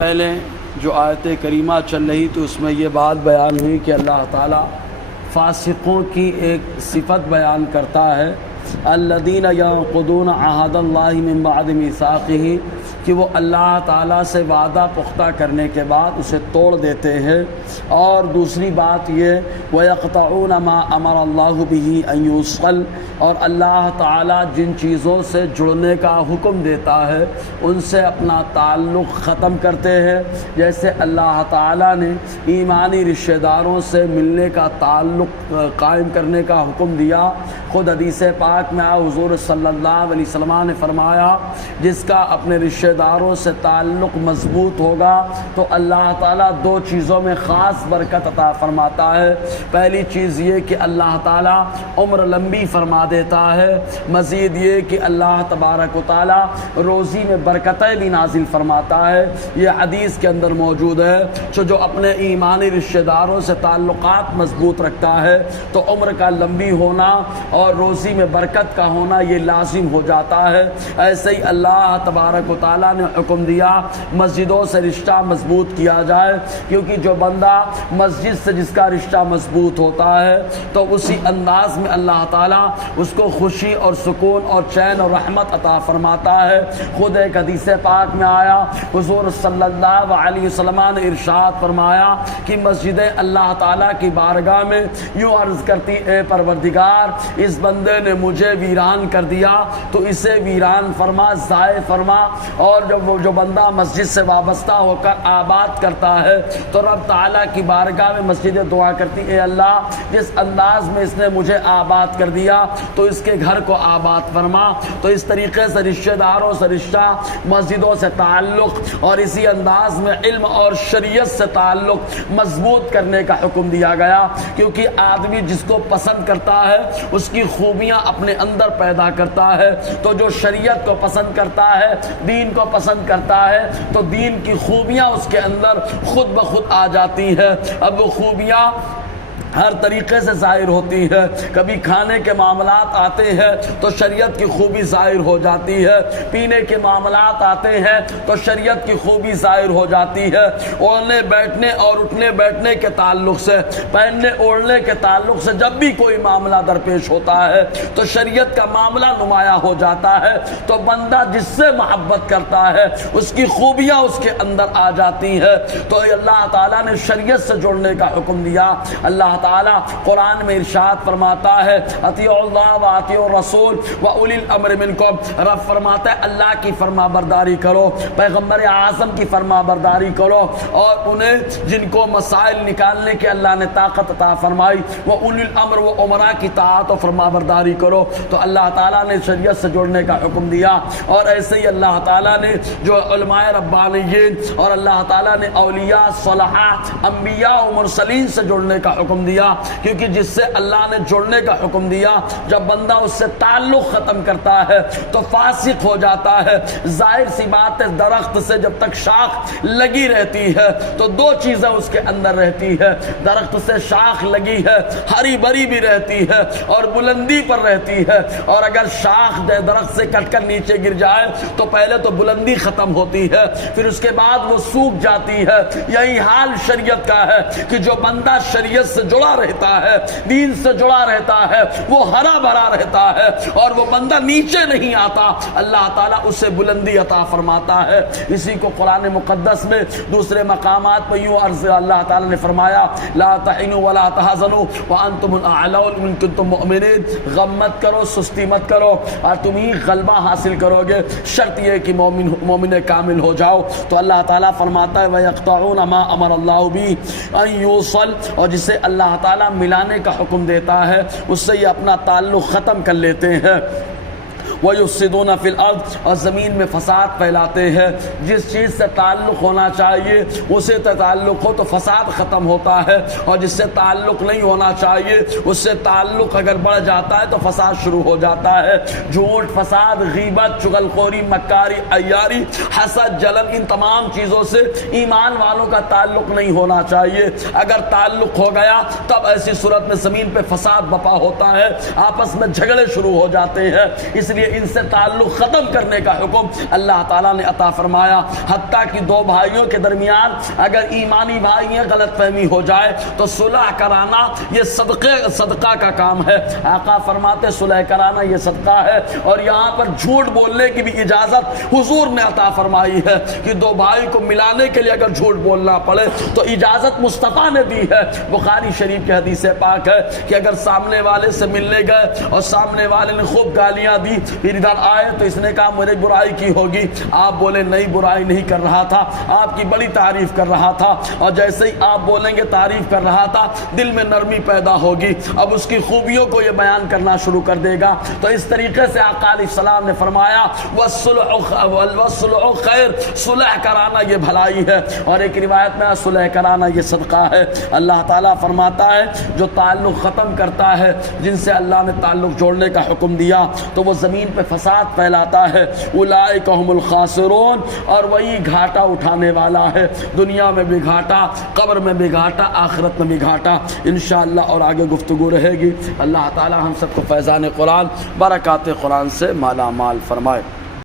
پہلے جو آیت کریمہ چل رہی تو اس میں یہ بات بیان ہوئی کہ اللہ تعالیٰ فاسقوں کی ایک صفت بیان کرتا ہے، الذین ینقضون عہد اللہ من بعد میثاقہ، کہ وہ اللہ تعالیٰ سے وعدہ پختہ کرنے کے بعد اسے توڑ دیتے ہیں۔ اور دوسری بات یہ وَيَقْطَعُونَ مَا أَمَرَ اللَّهُ بِهِ أَن يُوصَلَ، اور اللہ تعالیٰ جن چیزوں سے جڑنے کا حکم دیتا ہے ان سے اپنا تعلق ختم کرتے ہیں۔ جیسے اللہ تعالیٰ نے ایمانی رشتہ داروں سے ملنے کا تعلق قائم کرنے کا حکم دیا، خود حدیث پاک میں حضور صلی اللہ علیہ وسلم نے فرمایا جس کا اپنے رشتہ داروں سے تعلق مضبوط ہوگا تو اللہ تعالیٰ دو چیزوں میں خاص برکت عطا فرماتا ہے۔ پہلی چیز یہ کہ اللہ تعالیٰ عمر لمبی فرما دیتا ہے، مزید یہ کہ اللہ تبارک و تعالیٰ روزی میں برکتیں بھی نازل فرماتا ہے۔ یہ حدیث کے اندر موجود ہے جو اپنے ایمانی رشتہ داروں سے تعلقات مضبوط رکھتا ہے تو عمر کا لمبی ہونا اور روزی میں برکت کا ہونا یہ لازم ہو جاتا ہے۔ ایسے ہی اللہ تبارک و تعالیٰ نے حکم دیا مسجدوں سے رشتہ مضبوط کیا جائے، کیونکہ جو بندہ مسجد سے جس کا رشتہ مضبوط ہوتا ہے تو اسی انداز میں اللہ تعالیٰ اس کو خوشی اور سکون اور چین اور رحمت عطا فرماتا ہے۔ خود ایک حدیث پاک میں آیا حضور صلی اللہ علیہ وسلم نے ارشاد فرمایا کہ مسجدیں اللہ تعالیٰ کی بارگاہ میں یوں عرض کرتی اے پروردگار اس بندے نے مجھے ویران کر دیا تو اسے ویران فرما، ضائع فرما، اور جب وہ جو بندہ مسجد سے وابستہ ہو کر آباد کرتا ہے تو رب تعالیٰ کی بارگاہ میں مسجدیں دعا کرتی اے اللہ جس انداز میں اس نے مجھے آباد کر دیا تو اس کے گھر کو آباد فرما۔ تو اس طریقے سے رشتہ داروں سے رشتہ، مسجدوں سے تعلق اور اسی انداز میں علم اور شریعت سے تعلق مضبوط کرنے کا حکم دیا گیا، کیونکہ آدمی جس کو پسند کرتا ہے اس کی خوبیاں اپنے اندر پیدا کرتا ہے۔ تو جو شریعت کو پسند کرتا ہے، دین کو پسند کرتا ہے تو دین کی خوبیاں اس کے اندر خود بخود آ جاتی ہیں۔ اب وہ خوبیاں ہر طریقے سے ظاہر ہوتی ہے، کبھی کھانے کے معاملات آتے ہیں تو شریعت کی خوبی ظاہر ہو جاتی ہے، پینے کے معاملات آتے ہیں تو شریعت کی خوبی ظاہر ہو جاتی ہے، اوڑھنے بیٹھنے اور اٹھنے بیٹھنے کے تعلق سے، پہننے اوڑھنے کے تعلق سے جب بھی کوئی معاملہ درپیش ہوتا ہے تو شریعت کا معاملہ نمایاں ہو جاتا ہے۔ تو بندہ جس سے محبت کرتا ہے اس کی خوبیاں اس کے اندر آ جاتی ہیں۔ تو اللہ تعالیٰ نے شریعت سے جوڑنے کا حکم دیا۔ اللہ تعالیٰ قرآن میں ارشاد فرماتا ہے اطیعوا اللہ و اطیعوا الرسول و اولی الامر منکم، رب فرماتا ہے اللہ کی فرما برداری کرو، پیغمبر اعظم کی فرما برداری کرو، اور انہیں جن کو مسائل نکالنے کے اللہ نے طاقت عطا فرمائی وہ اولی الامر و امراء کی طاعت و فرما برداری کرو۔ تو اللہ تعالیٰ نے شریعت سے جوڑنے کا حکم دیا، اور ایسے ہی اللہ تعالیٰ نے جو علماء ربانیین اور اللہ تعالیٰ نے اولیاء صالحاء انبیاء و مرسلین سے جوڑنے کا حکم دیا، کیونکہ جس سے اللہ نے جڑنے کا حکم دیا جب بندہ اس سے تعلق ختم کرتا ہے تو فاسق ہو جاتا ہے۔ ظاہر سی بات ہے درخت سے جب تک شاخ لگی رہتی ہے تو دو چیزیں اس کے اندر رہتی ہے، درخت سے شاخ لگی ہے ہری بھری بھی رہتی ہے اور بلندی پر رہتی ہے، اور اگر شاخ درخت سے کٹ کر نیچے گر جائے تو پہلے تو بلندی ختم ہوتی ہے پھر اس کے بعد وہ سوکھ جاتی ہے۔ یہی حال شریعت کا ہے کہ جو بندہ شریعت سے جڑا رہتا ہے، دین سے جڑا رہتا ہے، وہ ہرا بھرا رہتا ہے اور وہ بندہ نیچے نہیں آتا، اللہ تعالیٰ اسے بلندی عطا فرماتا ہے۔ اسی کو قرآن مقدس میں دوسرے مقامات پر یوں عرض اللہ تعالیٰ نے فرمایا لا تہنوا ولا تحزنوا وانتم الاعلون ان کنتم مؤمنین، غم مت کرو، سستی مت کرو اور تم ہی غلبہ حاصل کرو گے، شرط یہ کہ مومن کامل ہو جاؤ۔ تو اللہ تعالیٰ فرماتا ہے وَيَقْطَعُونَ مَا أَمَرَ اللَّهُ بِهِ أَن يُوصَلَ، اور جسے اللہ تعالیٰ ملانے کا حکم دیتا ہے اس سے یہ اپنا تعلق ختم کر لیتے ہیں۔ وَيُفْسِدُونَ فِي الْأَرْضِ، اور زمین میں فساد پھیلاتے ہیں۔ جس چیز سے تعلق ہونا چاہیے اسے تعلق ہو تو فساد ختم ہوتا ہے، اور جس سے تعلق نہیں ہونا چاہیے اس سے تعلق اگر بڑھ جاتا ہے تو فساد شروع ہو جاتا ہے۔ جھوٹ، فساد، غیبت، چغلخوری، مکاری، عیاری، حسد، جلن، ان تمام چیزوں سے ایمان والوں کا تعلق نہیں ہونا چاہیے۔ اگر تعلق ہو گیا تب ایسی صورت میں زمین پہ فساد بپا ہوتا ہے، آپس میں جھگڑے شروع ہو جاتے ہیں۔ اس لیے ان سے تعلق ختم کرنے کا حکم اللہ تعالیٰ نے عطا فرمایا۔ حتیٰ کہ دو بھائیوں کے درمیان اگر ایمانی بھائی ہیں غلط فہمی ہو جائے تو صلح کرانا یہ صدقہ کا کام ہے۔ آقا فرماتے صلح کرانا یہ صدقہ ہے، اور یہاں پر جھوٹ بولنے کی بھی اجازت حضور نے عطا فرمائی ہے کہ دو بھائی کو ملانے کے لیے اگر جھوٹ بولنا پڑے تو اجازت مصطفیٰ نے دی ہے۔ بخاری شریف کی حدیث پاک ہے کہ اگر سامنے والے سے ملنے گئے اور سامنے والے نے خوب گالیاں دی، پھر ادھر آئے تو اس نے کہا میری برائی کی ہوگی، آپ بولے نہیں برائی نہیں کر رہا تھا، آپ کی بڑی تعریف کر رہا تھا، اور جیسے ہی آپ بولیں گے تعریف کر رہا تھا دل میں نرمی پیدا ہوگی، اب اس کی خوبیوں کو یہ بیان کرنا شروع کر دے گا۔ تو اس طریقے سے آقا علیہ السلام نے فرمایا وَالصُّلْحُ خیر، صلح کرانا یہ بھلائی ہے، اور ایک روایت میں صلح کرانا یہ صدقہ ہے۔ اللہ تعالیٰ فرماتا ہے جو تعلق ختم کرتا ہے، جن سے اللہ نے تعلق جوڑنے کا حکم دیا، تو وہ زمین پہ فساد پھیلاتا ہے، اولئک هم الخاسرون، اور وہی گھاٹا اٹھانے والا ہے، دنیا میں بھی گھاٹا، قبر میں بھی گھاٹا، آخرت میں بھی گھاٹا۔ انشاءاللہ اور آگے گفتگو رہے گی۔ اللہ تعالیٰ ہم سب کو فیضان قرآن، برکات قرآن سے مالا مال فرمائے۔